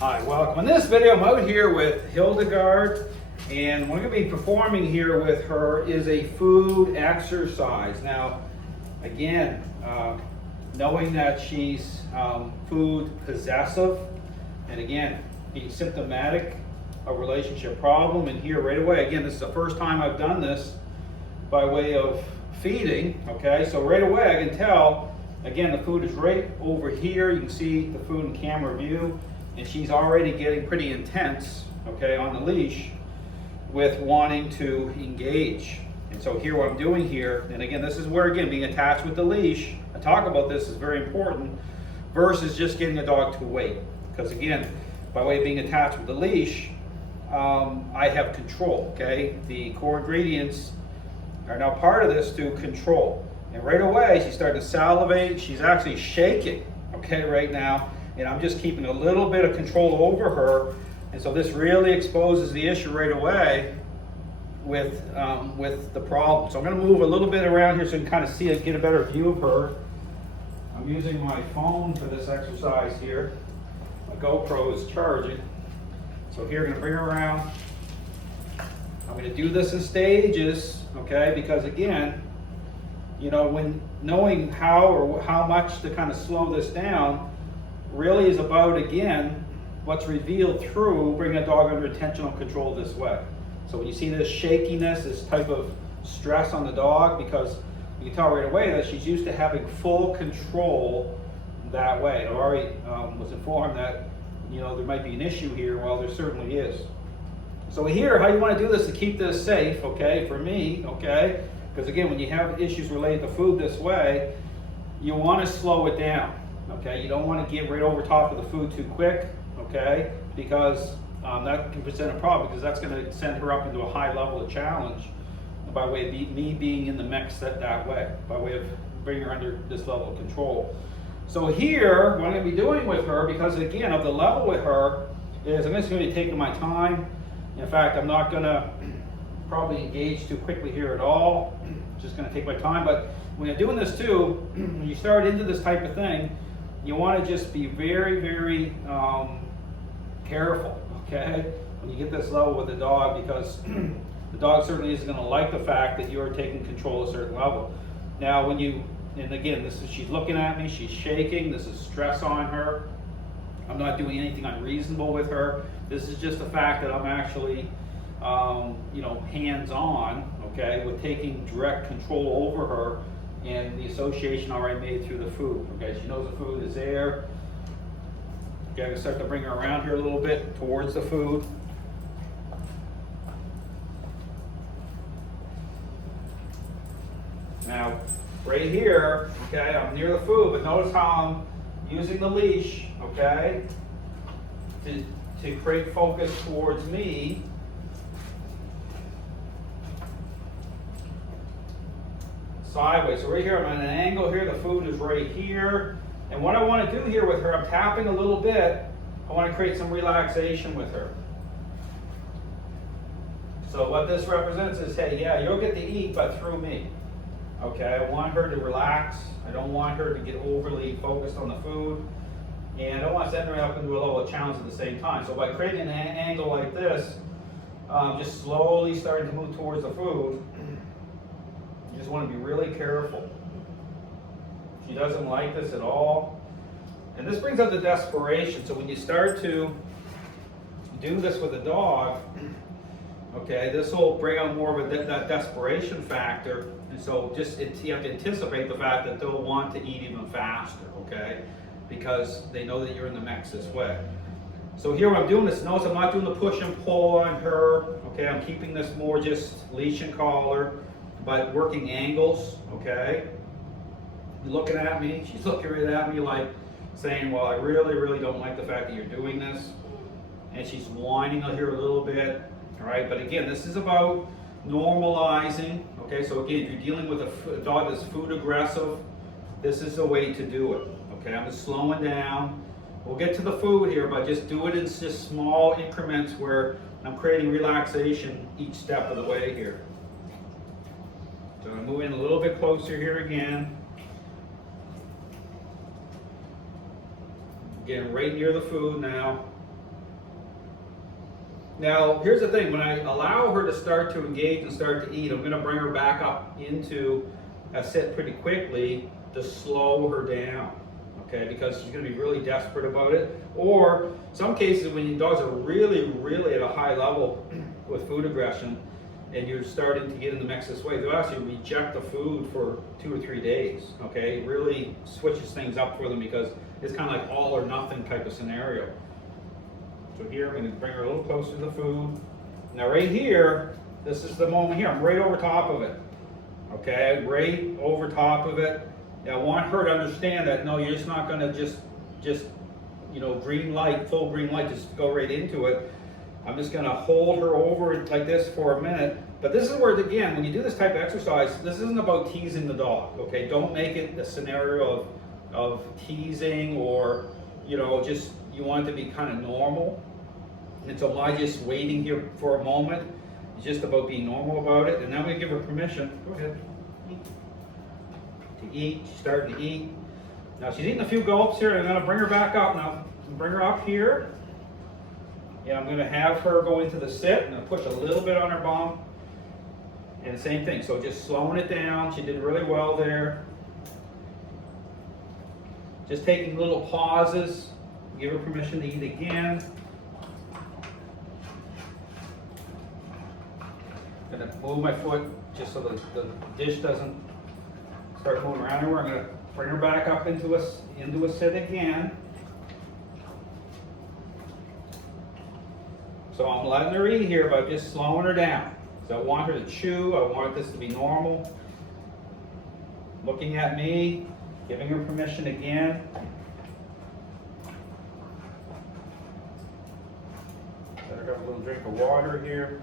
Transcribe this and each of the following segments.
Hi, welcome. In this video, I'm out here with Hildegard, and what I'm going to be performing here with her is a food exercise. Now, again, knowing that she's food possessive, and again, being symptomatic of relationship problem, and here right away, again, this is the first time I've done this by way of feeding, okay? So right away I can tell, again, the food is right over here. You can see the food in camera view. And she's already getting pretty intense, okay, on the leash with wanting to engage. And so here what I'm doing here, and again, this is where, again, being attached with the leash, I talk about this is very important, versus just getting a dog to wait. Because again, by way of being attached with the leash, I have control, okay? The core ingredients are now part of this to control. And right away, she's starting to salivate. She's actually shaking, okay, right now. And I'm just keeping a little bit of control over her. And so this really exposes the issue right away with the problem. So I'm going to move a little bit around here so you can kind of see it, get a better view of her. I'm using my phone for this exercise here. My GoPro is charging. So here, I'm going to bring her around. I'm going to do this in stages, okay? Because again, you know, when knowing how or how much to kind of slow this down really is about, again, what's revealed through bringing a dog under attentional control this way. So when you see this shakiness, this type of stress on the dog, because you can tell right away that she's used to having full control that way. I already was informed that, you know, there might be an issue here. Well, there certainly is. So here, how you want to do this to keep this safe, okay, for me, okay, because again, when you have issues related to food this way, you want to slow it down. Okay, you don't want to get right over top of the food too quick, okay, because that can present a problem, because that's going to send her up into a high level of challenge by way of me being in the mix that way, by way of bringing her under this level of control. So here, what I'm going to be doing with her, because again, of the level with her, is I'm just going to be taking my time. In fact, I'm not going to probably engage too quickly here at all. Just going to take my time. But when you're doing this too, when you start into this type of thing, you want to just be very, very careful, okay, when you get this level with the dog, because the dog certainly isn't going to like the fact that you're taking control at a certain level. Now, when you, and again, this is, she's looking at me, she's shaking, this is stress on her. I'm not doing anything unreasonable with her. This is just the fact that I'm actually, you know, hands-on, okay, with taking direct control over her, and the association already made through the food. Okay, she knows the food is there. Okay, I'm gonna start to bring her around here a little bit towards the food. Now, right here, okay, I'm near the food, but notice how I'm using the leash, okay, to create focus towards me. Sideways. So right here, I'm at an angle here, the food is right here. And what I want to do here with her, I'm tapping a little bit. I want to create some relaxation with her. So what this represents is, hey, yeah, you'll get to eat, but through me. Okay, I want her to relax. I don't want her to get overly focused on the food. And I don't want to send her up into a level of challenge at the same time. So by creating an angle like this, just slowly starting to move towards the food, you just want to be really careful. She doesn't like this at all. And this brings up the desperation. So when you start to do this with a dog, okay, this will bring out more of that desperation factor. And so you have to anticipate the fact that they'll want to eat even faster, okay? Because they know that you're in the mix this way. So here when I'm doing this, notice I'm not doing the push and pull on her, okay? I'm keeping this more just leash and collar, but working angles, okay? Looking at me, she's looking right at me like saying, well, I really, really don't like the fact that you're doing this. And she's whining here a little bit, all right? But again, this is about normalizing, okay? So again, if you're dealing with a dog that's food aggressive, this is the way to do it, okay? I'm just slowing down. We'll get to the food here, but just do it in just small increments where I'm creating relaxation each step of the way here. So I'm moving a little bit closer here again. Getting right near the food now. Now, here's the thing, when I allow her to start to engage and start to eat, I'm gonna bring her back up into a sit pretty quickly to slow her down, okay? Because she's gonna be really desperate about it. Or some cases when your dogs are really, really at a high level with food aggression, and you're starting to get in the mix this way, they'll actually reject the food for 2 or 3 days, okay? It really switches things up for them because it's kind of like all or nothing type of scenario. So here, I'm going to bring her a little closer to the food. Now right here, this is the moment here, I'm right over top of it, okay? Right over top of it. Now I want her to understand that, no, you're just not going to just, you know, green light, full green light, just go right into it. I'm just going to hold her over it like this for a minute. But this is where, again, when you do this type of exercise, this isn't about teasing the dog, okay? Don't make it a scenario of teasing or, you know, just you want it to be kind of normal. And so my just waiting here for a moment. It's just about being normal about it. And now I'm going to give her permission. Go ahead. To eat. She's starting to eat. Now she's eating a few gulps here. And I'm going to bring her back up now. Bring her up here. And I'm going to have her go into the sit. I'm going to push a little bit on her bum. And the same thing. So just slowing it down. She did really well there. Just taking little pauses. Give her permission to eat again. I'm going to move my foot just so the dish doesn't start moving around her. I'm going to bring her back up into a sit again. So I'm letting her eat here, but just slowing her down. So I want her to chew. I want this to be normal. Looking at me, giving her permission again. Let her have a little drink of water here.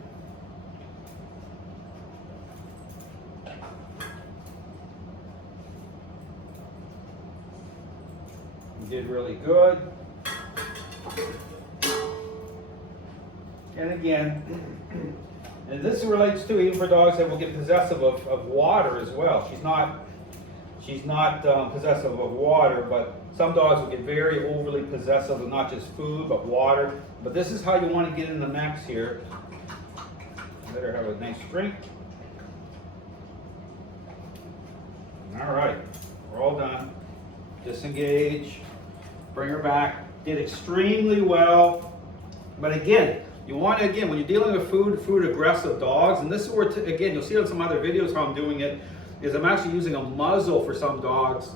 You did really good. And again, and this relates to even for dogs that will get possessive of water as well. She's not possessive of water, but some dogs will get very overly possessive of not just food, but water. But this is how you want to get in the mix here. Let her have a nice drink. All right, we're all done. Disengage, bring her back. Did extremely well. But again, you want to, when you're dealing with food aggressive dogs, and this is where, again, you'll see on some other videos how I'm doing it, is I'm actually using a muzzle for some dogs,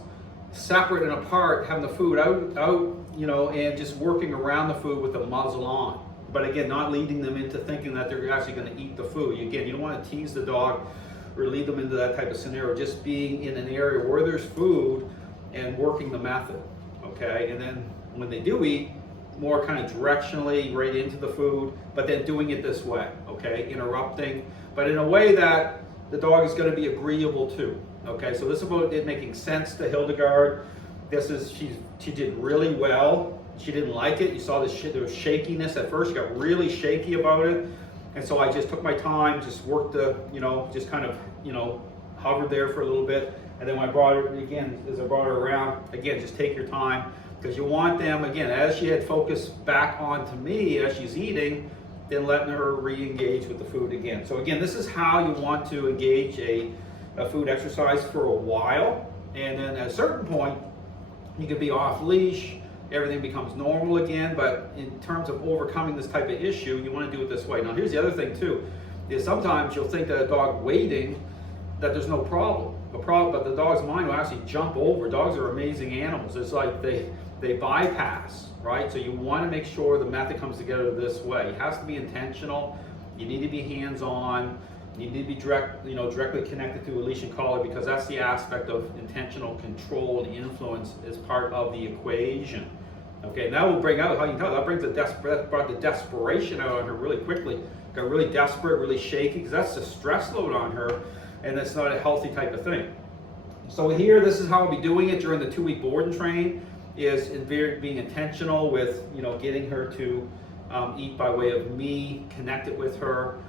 separate and apart, having the food out, you know, and just working around the food with the muzzle on. But again, not leading them into thinking that they're actually going to eat the food. Again, you don't want to tease the dog or lead them into that type of scenario, just being in an area where there's food and working the method, okay? And then when they do eat, more kind of directionally right into the food, but then doing it this way, okay? Interrupting, but in a way that the dog is going to be agreeable to, okay? So this is about it making sense to Hildegard. She did really well. She didn't like it. You saw there was shakiness at first. She got really shaky about it. And so I just took my time, just worked the, just kind of, hovered there for a little bit. And then when I brought her, again, as I brought her around, again, just take your time. Because you want them, again, as she had focused back onto me as she's eating, then letting her re-engage with the food again. So again, this is how you want to engage a food exercise for a while. And then at a certain point, you can be off leash, everything becomes normal again. But in terms of overcoming this type of issue, you want to do it this way. Now here's the other thing too, is sometimes you'll think that a dog waiting, that there's no problem. But the dog's mind will actually jump over. Dogs are amazing animals. It's like they bypass, right? So you want to make sure the method comes together this way. It has to be intentional. You need to be hands-on. You need to be directly connected to a leash and collar, because that's the aspect of intentional control and influence as part of the equation. Okay, and that will bring out, how you can tell, that brought the desperation out on her really quickly. Got really desperate, really shaky, because that's the stress load on her, and that's not a healthy type of thing. So here, this is how I'll be doing it during the 2-week board and train, is being intentional with, getting her to eat by way of me, connect it with her,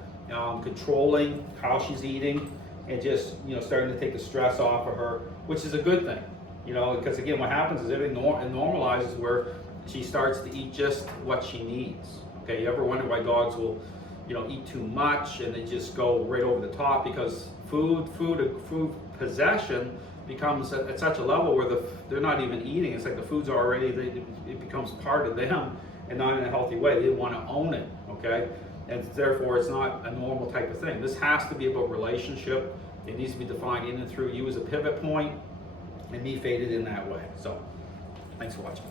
controlling how she's eating, and just, starting to take the stress off of her, which is a good thing, because again, what happens is everything normalizes where she starts to eat just what she needs, Okay, you ever wonder why dogs will, eat too much and they just go right over the top? Because food possession becomes at such a level where they're not even eating. It's like the food's already, it becomes part of them and not in a healthy way. They want to own it, okay? And therefore it's not a normal type of thing. This has to be about relationship. It needs to be defined in and through you as a pivot point, and me faded in that way. So, thanks for watching.